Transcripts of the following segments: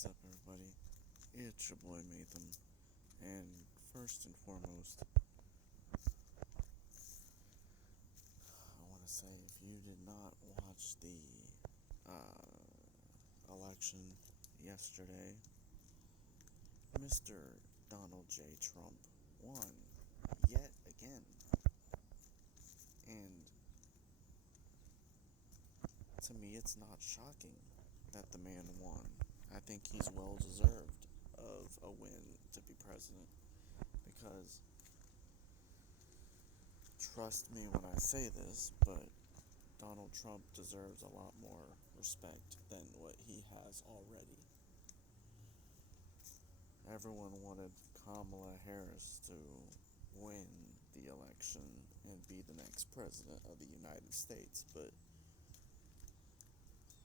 is up, everybody? It's your boy Matham, and first and foremost, I want to say if you did not watch the election yesterday, Mr. Donald J. Trump won yet again, and to me, it's not shocking that the man won. I think he's well deserved of a win to be president because trust me when I say this, but Donald Trump deserves a lot more respect than what he has already. Everyone wanted Kamala Harris to win the election and be the next president of the United States, but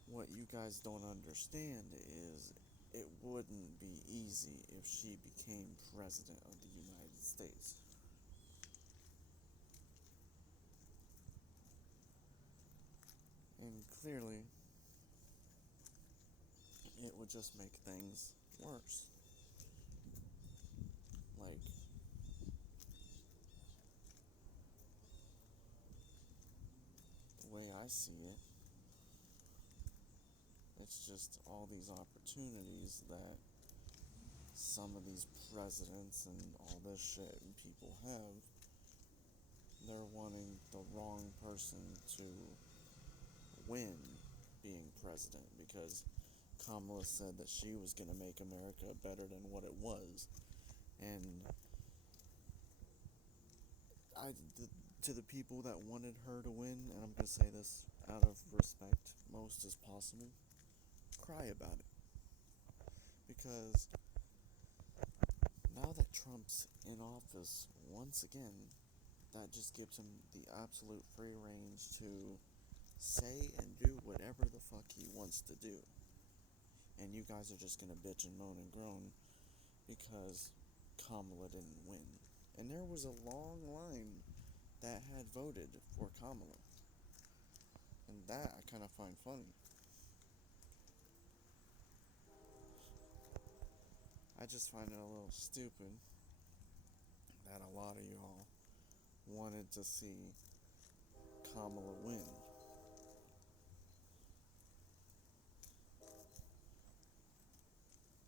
what you guys don't understand is it wouldn't be easy if she became president of the United States. And clearly, it would just make things worse. Like, the way I see it, it's just all these opportunities that some of these presidents and all this shit and people have. They're wanting the wrong person to win being president because Kamala said that she was going to make America better than what it was. And to the people that wanted her to win, and I'm going to say this out of respect, most as possible, cry about it. Because now that Trump's in office once again, that just gives him the absolute free range to say and do whatever the fuck he wants to do. And you guys are just gonna bitch and moan and groan because Kamala didn't win. And there was a long line that had voted for Kamala. And that I kind of find funny. I just find it a little stupid that a lot of y'all wanted to see Kamala win.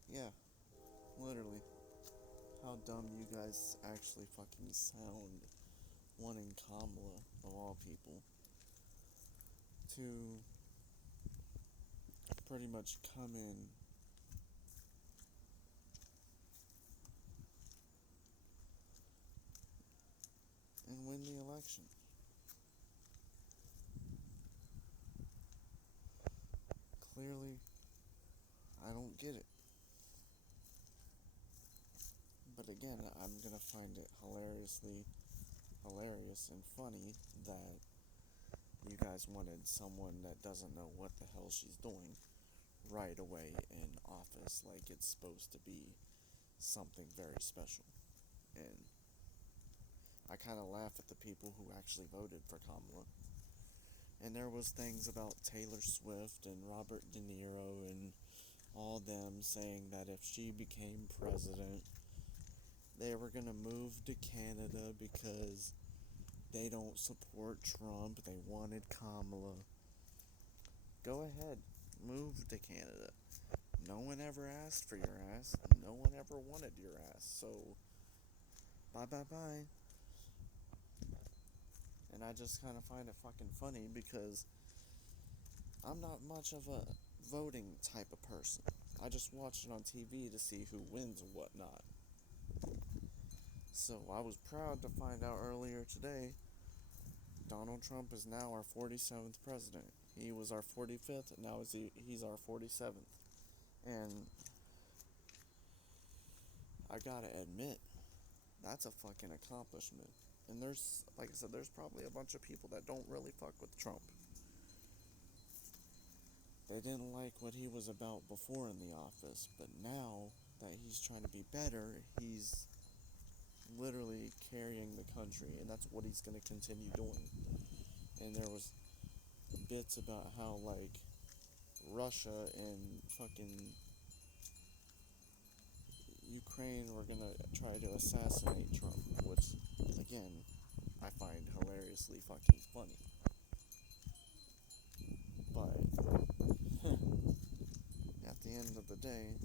Yeah, literally. How dumb you guys actually fucking sound wanting Kamala, of all people, to pretty much come in and win the election. Clearly, I don't get it. But again, I'm gonna find it hilarious and funny that you guys wanted someone that doesn't know what the hell she's doing right away in office like it's supposed to be something very special. And I kind of laugh at the people who actually voted for Kamala. And there was things about Taylor Swift and Robert De Niro and all them saying that if she became president, they were going to move to Canada because they don't support Trump. They wanted Kamala. Go ahead, move to Canada. No one ever asked for your ass. No one ever wanted your ass. So, bye. And I just kind of find it fucking funny because I'm not much of a voting type of person. I just watch it on TV to see who wins and whatnot. So I was proud to find out earlier today Donald Trump is now our 47th president. He was our 45th, and now he's our 47th. And I gotta admit, that's a fucking accomplishment. And there's, like I said, there's probably a bunch of people that don't really fuck with Trump. They didn't like what he was about before in the office, but now that he's trying to be better, he's literally carrying the country, and that's what he's going to continue doing. And there was bits about how, like, Russia and fucking Ukraine were gonna try to assassinate Trump, which, again, I find hilariously fucking funny. But at the end of the day,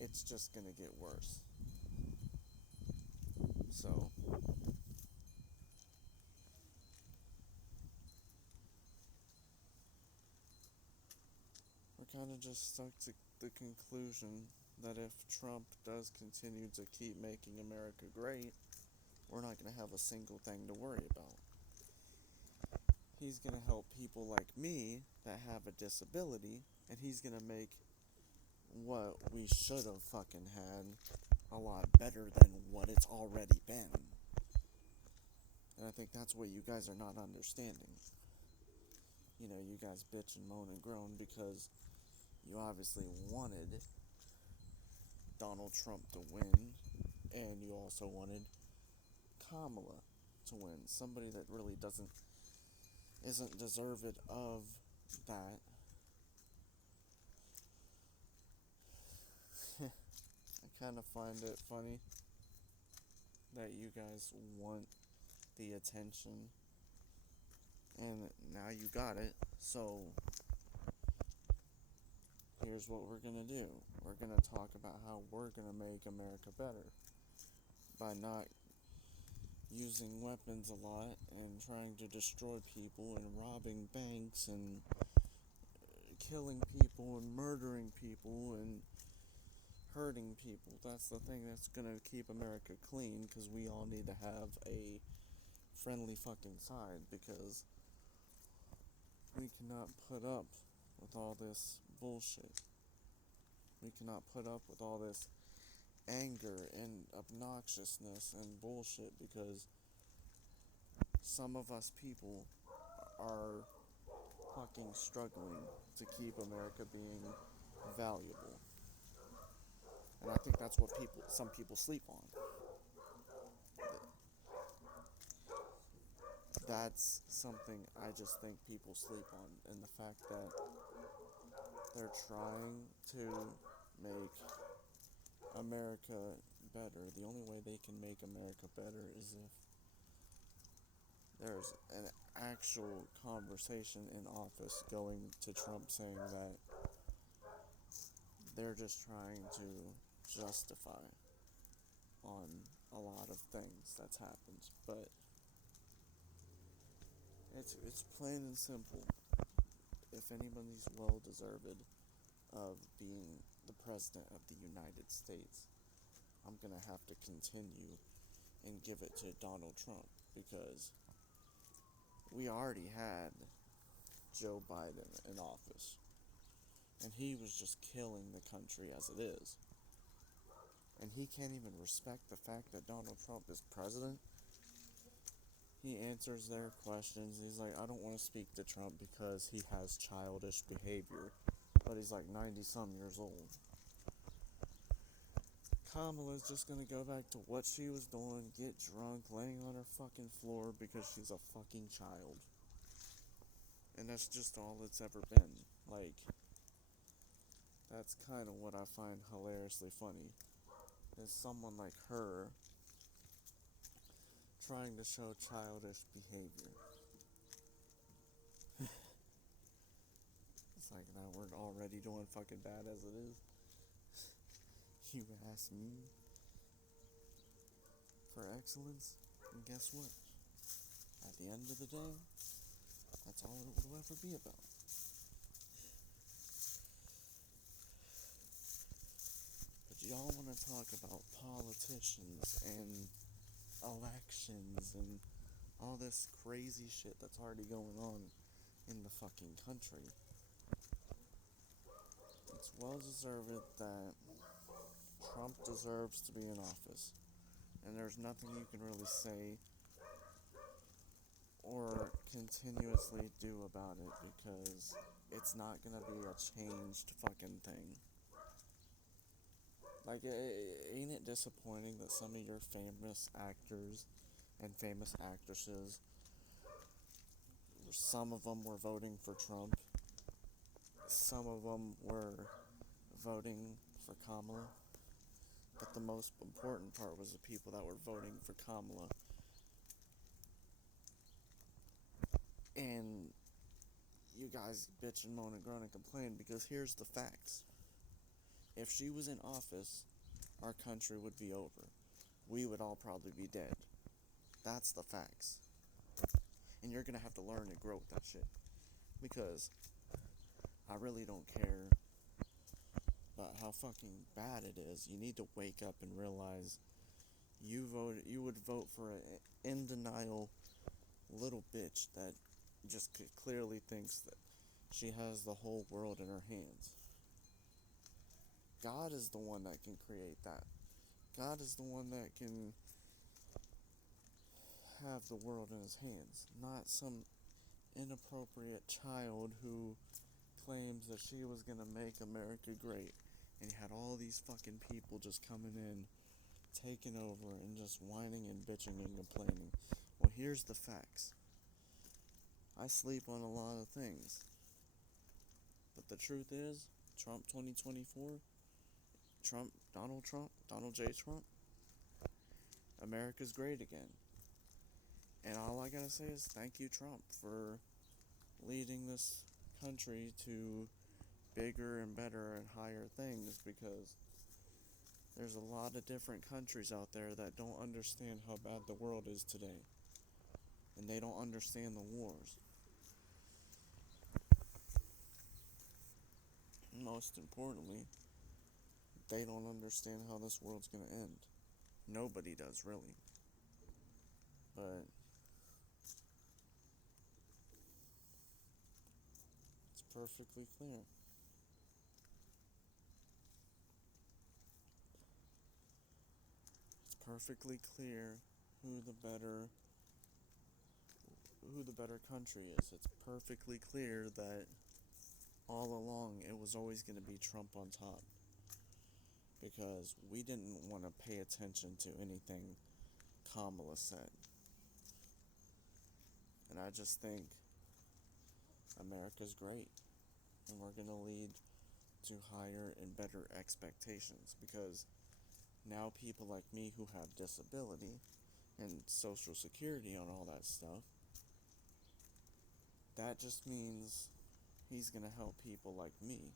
it's just gonna get worse. So, we're kind of just stuck to the conclusion that if Trump does continue to keep making America great, we're not going to have a single thing to worry about. He's going to help people like me that have a disability, and he's going to make what we should have fucking had a lot better than what it's already been. And I think that's what you guys are not understanding. You know, you guys bitch and moan and groan because you obviously wanted Donald Trump to win, and you also wanted Kamala to win. Somebody that really isn't deserved of that. I kind of find it funny that you guys want the attention, and now you got it, so here's what we're gonna do. We're gonna talk about how we're gonna make America better by not using weapons a lot and trying to destroy people and robbing banks and killing people and murdering people and hurting people. That's the thing that's gonna keep America clean, because we all need to have a friendly fucking side, because we cannot put up with all this bullshit. We cannot put up with all this anger and obnoxiousness and bullshit, because some of us people are fucking struggling to keep America being valuable. And I think that's what some people sleep on. That's something I just think people sleep on, and the fact that they're trying to make America better. The only way they can make America better is if there's an actual conversation in office going to Trump saying that they're just trying to justify on a lot of things that's happened. But it's plain and simple. If anybody's well deserved of being the president of the United States, I'm gonna have to continue and give it to Donald Trump, because we already had Joe Biden in office, and he was just killing the country as it is. And he can't even respect the fact that Donald Trump is president. He answers their questions. He's like, I don't want to speak to Trump because he has childish behavior. But he's like 90-some years old. Kamala's just gonna go back to what she was doing, get drunk, laying on her fucking floor because she's a fucking child. And that's just all it's ever been. Like, that's kind of what I find hilariously funny. Is someone like her trying to show childish behavior. It's like, now we're already doing fucking bad as it is. You ask me for excellence, and guess what? At the end of the day, that's all it will ever be about. But y'all want to talk about politicians and elections and all this crazy shit that's already going on in the fucking country. It's well deserved that Trump deserves to be in office, and there's nothing you can really say or continuously do about it, because it's not gonna be a changed fucking thing. Like, ain't it disappointing that some of your famous actors and famous actresses, some of them were voting for Trump, some of them were voting for Kamala. But the most important part was the people that were voting for Kamala. And you guys bitch and moan and groan and complain because here's the facts. If she was in office, our country would be over. We would all probably be dead. That's the facts. And you're gonna have to learn and grow with that shit. Because I really don't care about how fucking bad it is. You need to wake up and realize you would vote for an in denial little bitch that just clearly thinks that she has the whole world in her hands. God is the one that can create that. God is the one that can have the world in his hands, not some inappropriate child who claims that she was gonna make America great, and you had all these fucking people just coming in, taking over, and just whining and bitching and complaining. Well, here's the facts. I sleep on a lot of things, but the truth is, Trump 2024, Donald J. Trump, America's great again. And all I gotta say is thank you, Trump, for leading this country to bigger and better and higher things, because there's a lot of different countries out there that don't understand how bad the world is today. And they don't understand the wars. Most importantly, they don't understand how this world's gonna end. Nobody does, really. But it's perfectly clear. It's perfectly clear who the better country is. It's perfectly clear that all along it was always going to be Trump on top, because we didn't want to pay attention to anything Kamala said. And I just think America's great, and we're going to lead to higher and better expectations, because now people like me who have disability and social security and all that stuff, that just means he's going to help people like me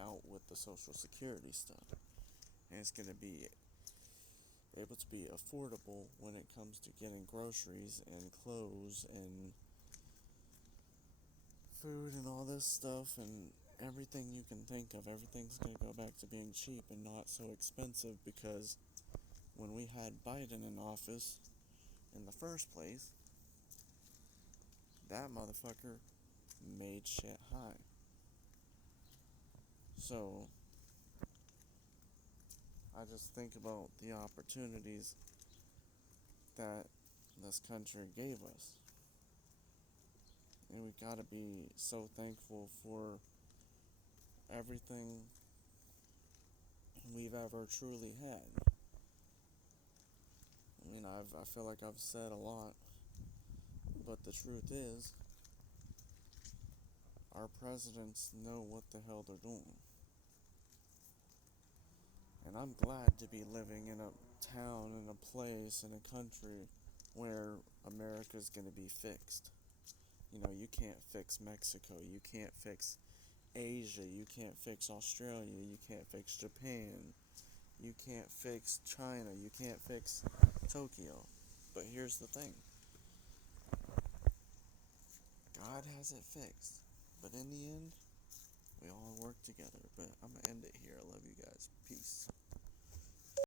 out with the social security stuff. And it's going to be able to be affordable when it comes to getting groceries and clothes and food and all this stuff and everything you can think of. Everything's going to go back to being cheap and not so expensive, because when we had Biden in office in the first place, that motherfucker made shit high. So I just think about the opportunities that this country gave us. And we gotta be so thankful for everything we've ever truly had. I mean, I feel like I've said a lot, but the truth is, our presidents know what the hell they're doing. And I'm glad to be living in a town, in a place, in a country where America's gonna be fixed. You know, you can't fix Mexico, you can't fix Asia, you can't fix Australia, you can't fix Japan, you can't fix China, you can't fix Tokyo. But here's the thing. God has it fixed. But in the end,